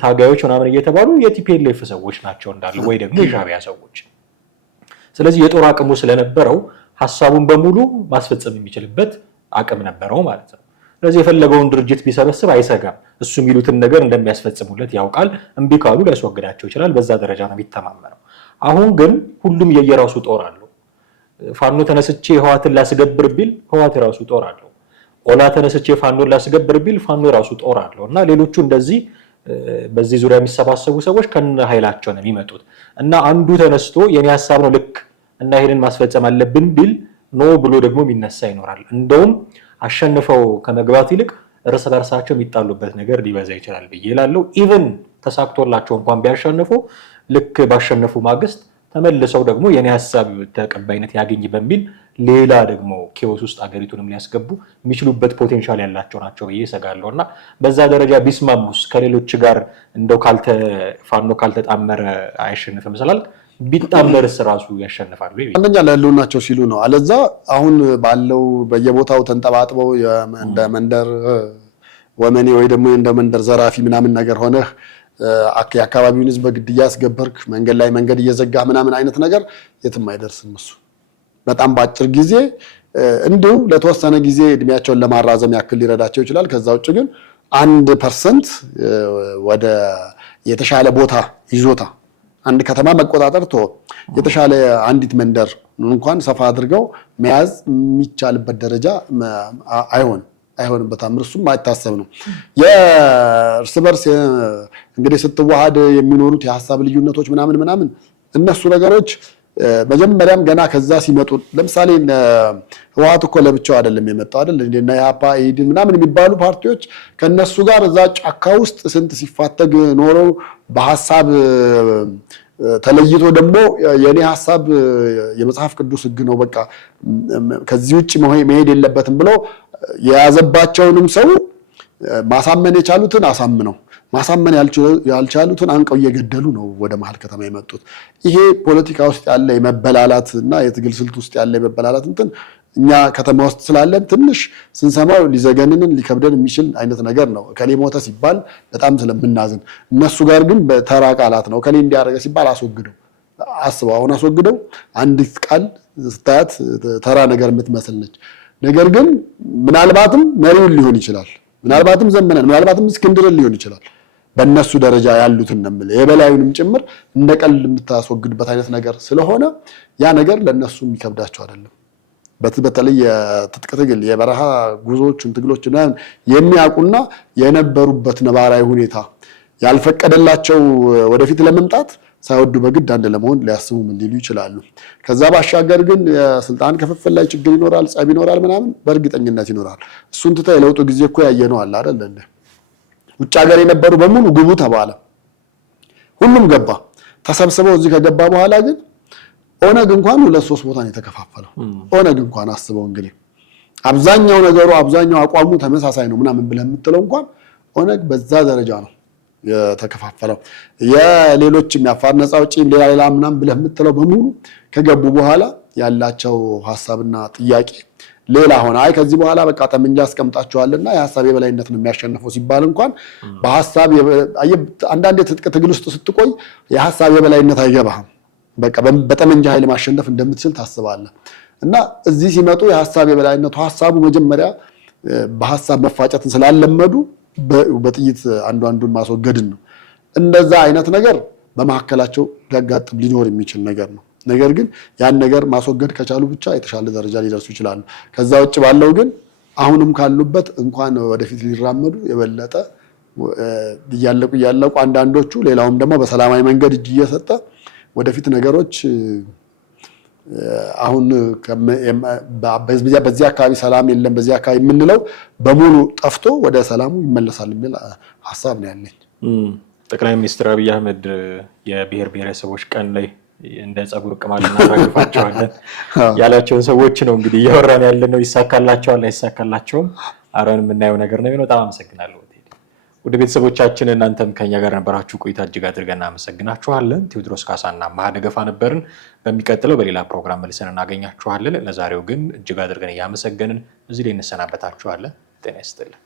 ታጋዮች ምናምን እየተባሉ የቲፒኤልኤፍ ሰዎች ናቸው እንዳለ ወይ ደግሞ የሻዕቢያ ሰዎች። ስለዚህ የጦር አቅሙ ስለነበረው ሀሳቡን በሙሉ ማስፈጸም የሚችልበት አቅም ነበረው ማለት ነው። ስለዚህ የፈለገውን ድርጅት ቢሰበስብ አይሰጋም። እሱ የሚሉትን ነገር እንደሚያስፈጽሙለት ያውቃል። እምቢ ካሉ ሊያስወግዳቸው ይችላል። በዛ ደረጃ ነው የሚተማመነው። አሁን ግን ሁሉም የየራሱ ጦር አለው። ፋኖ ተነስቼ ህወሓትን ላስገብር ቢል ህወሓት የራሱ ጦር አለው። ኦላ ተነስቼ ፋኖን ላስገብር ቢል ፋኖ የራሱ ጦር አለው። እና ሌሎቹ እንደዚህ በዚህ ዙሪያ የሚሰባሰቡ ሰዎች ከነ ኃይላቸው ነው የሚመጡት። እና አንዱ ተነስቶ የኔ ሀሳብ ነው ልክ እና ይሄንን ማስፈጸም አለብን ቢል ኖ ብሎ ደግሞ የሚነሳ ይኖራል። እንደውም አሸንፈው ከመግባት ይልቅ እርስ በርሳቸው የሚጣሉበት ነገር ሊበዛ ይችላል ብዬ እላለሁ። ኢቭን ተሳክቶላቸው እንኳን ቢያሸንፉ ልክ ባሸነፉ ማግስት ተመልሰው ደግሞ የኔ ሐሳብ ተቀባይነት ያገኝ በሚል ሌላ ደግሞ ኬዎስ ውስጥ አገሪቱንም ሊያስገቡ የሚችሉበት ፖቴንሻል ያላቸው ናቸው ብዬ እሰጋለሁ። እና በዛ ደረጃ ቢስማሙስ ከሌሎች ጋር እንደው ፋኖ ካልተጣመረ አይሸንፍም ስላል ቢጣመርስ ራሱ ያሸንፋሉ? አንደኛ ለህልውናቸው ሲሉ ነው። አለዛ አሁን ባለው በየቦታው ተንጠባጥበው እንደ መንደር ወመኔ ወይ ደግሞ እንደ መንደር ዘራፊ ምናምን ነገር ሆነህ የአካባቢውን ህዝብ በግድያ ያስገበርክ መንገድ ላይ መንገድ እየዘጋህ ምናምን አይነት ነገር የትም አይደርስም። እሱ በጣም በአጭር ጊዜ እንዲሁ ለተወሰነ ጊዜ እድሜያቸውን ለማራዘም ያክል ሊረዳቸው ይችላል። ከዛ ውጭ ግን 1% ወደ የተሻለ ቦታ ይዞታ አንድ ከተማ መቆጣጠር የተሻለ አንዲት መንደር እንኳን ሰፋ አድርገው መያዝ የሚቻልበት ደረጃ አይሆንም። በጣም እርሱም አይታሰብ ነው። የእርስ በርስ እንግዲህ ስትዋሃድ የሚኖሩት የሐሳብ ልዩነቶች ምናምን እነሱ ነገሮች መጀመሪያም ገና ከዛ ሲመጡ ለምሳሌ ህወሓት እኮ ለብቻው አይደለም የመጣው አይደል እንዴና ያፓ ኢዲን ምናምን የሚባሉ ፓርቲዎች ከነሱ ጋር እዛ ጫካ ውስጥ ስንት ሲፋተግ ኖሮ በሐሳብ ተለይቶ ደግሞ የኔ ሐሳብ የመጽሐፍ ቅዱስ ህግ ነው በቃ ከዚህ ውጪ መሄድ የለበትም ብሎ የያዘባቸውንም ሰው ማሳመን የቻሉትን አሳምነው ማሳመን ያልቻሉትን አንቀው እየገደሉ ነው ወደ መሀል ከተማ የመጡት። ይሄ ፖለቲካ ውስጥ ያለ የመበላላት እና የትግል ስልት ውስጥ ያለ የመበላላት እንትን እኛ ከተማ ውስጥ ስላለን ትንሽ ስንሰማው ሊዘገንንን ሊከብደን የሚችል አይነት ነገር ነው። ከሌ ሞተ ሲባል በጣም ስለምናዝን፣ እነሱ ጋር ግን በተራ ቃላት ነው። ከሌ እንዲያደርገ ሲባል አስወግደው አስበው አሁን አስወግደው አንዲት ቃል ስታያት ተራ ነገር የምትመስል ነች። ነገር ግን ምናልባትም መሪውን ሊሆን ይችላል፣ ምናልባትም ዘመነን፣ ምናልባትም እስክንድርን ሊሆን ይችላል። በእነሱ ደረጃ ያሉትን ነው የምልህ የበላዩንም ጭምር እንደቀልድ የምታስወግድበት አይነት ነገር ስለሆነ ያ ነገር ለነሱ የሚከብዳቸው አይደለም። በተለይ የትጥቅ ትግል የበረሃ ጉዞዎችን ትግሎችን የሚያውቁና የነበሩበት ነባራዊ ሁኔታ ያልፈቀደላቸው ወደፊት ለመምጣት ሳይወዱ በግድ አንድ ለመሆን ሊያስቡ ምን ሊሉ ይችላሉ። ከዛ ባሻገር ግን የስልጣን ክፍፍል ላይ ችግር ይኖራል፣ ጸብ ይኖራል፣ ምናምን በእርግጠኝነት ይኖራል። እሱን ትተህ የለውጡ ጊዜ እኮ ያየነው አለ አይደል? ውጭ ሀገር የነበሩ በሙሉ ግቡ ተባለ፣ ሁሉም ገባ። ተሰብስበው እዚህ ከገባ በኋላ ግን ኦነግ እንኳን 2-3 ቦታ ነው የተከፋፈለው። ኦነግ እንኳን አስበው እንግዲህ አብዛኛው ነገሩ አብዛኛው አቋሙ ተመሳሳይ ነው ምናምን ብለህ የምትለው እንኳን ኦነግ በዛ ደረጃ ነው የተከፋፈለው። የሌሎችም የአፋር ነፃ አውጪ ሌላ ምናምን ብለህ የምትለው በሙሉ ከገቡ በኋላ ያላቸው ሐሳብና ጥያቄ ሌላ ሆነ። አይ ከዚህ በኋላ በቃ ጠመንጃ አስቀምጣቸዋልና የሐሳብ የበላይነት ነው የሚያሸንፈው ሲባል እንኳን በሐሳብ አንዳንድ የትጥቅ ትግል ውስጥ ስትቆይ የሐሳብ የበላይነት አይገባህም። በቃ በጠመንጃ ኃይል ማሸነፍ እንደምትችል ታስባለህ። እና እዚህ ሲመጡ የሐሳብ የበላይነቱ ሐሳቡ መጀመሪያ በሐሳብ መፋጨትን ስላለመዱ በጥይት አንዱን ማስወገድን ነው። እንደዛ አይነት ነገር በመካከላቸው ሊያጋጥም ሊኖር የሚችል ነገር ነው። ነገር ግን ያን ነገር ማስወገድ ከቻሉ ብቻ የተሻለ ደረጃ ሊደርሱ ይችላሉ። ከዛ ውጭ ባለው ግን አሁንም ካሉበት እንኳን ወደፊት ሊራመዱ የበለጠ እያለቁ አንዳንዶቹ ሌላውም ደግሞ በሰላማዊ መንገድ እጅ እየሰጠ ወደፊት ነገሮች አሁን በዚህ አካባቢ ሰላም የለም በዚህ አካባቢ የምንለው በሙሉ ጠፍቶ ወደ ሰላሙ ይመለሳል የሚል ሐሳብ ነው ያለኝ። ጠቅላይ ሚኒስትር አብይ አህመድ የብሔር ብሔረሰቦች ቀን ላይ እንደ ጸጉር ቅማል እናራግፋቸዋለን ያላቸውን ሰዎች ነው እንግዲህ እያወራን ያለ ነው። ይሳካላቸዋል አይሳካላቸውም አረን የምናየው ነገር ነው። በጣም አመሰግናለሁ። ወደ ቤተሰቦቻችን እናንተም ከኛ ጋር ነበራችሁ ቆይታ እጅግ አድርገን እናመሰግናችኋለን። ቴዎድሮስ ካሳና ማህደገፋ ነበርን። በሚቀጥለው በሌላ ፕሮግራም መልሰን እናገኛችኋለን። ለዛሬው ግን እጅግ አድርገን እያመሰገንን እዚህ ላይ እንሰናበታችኋለን። ጤና ይስጥልን።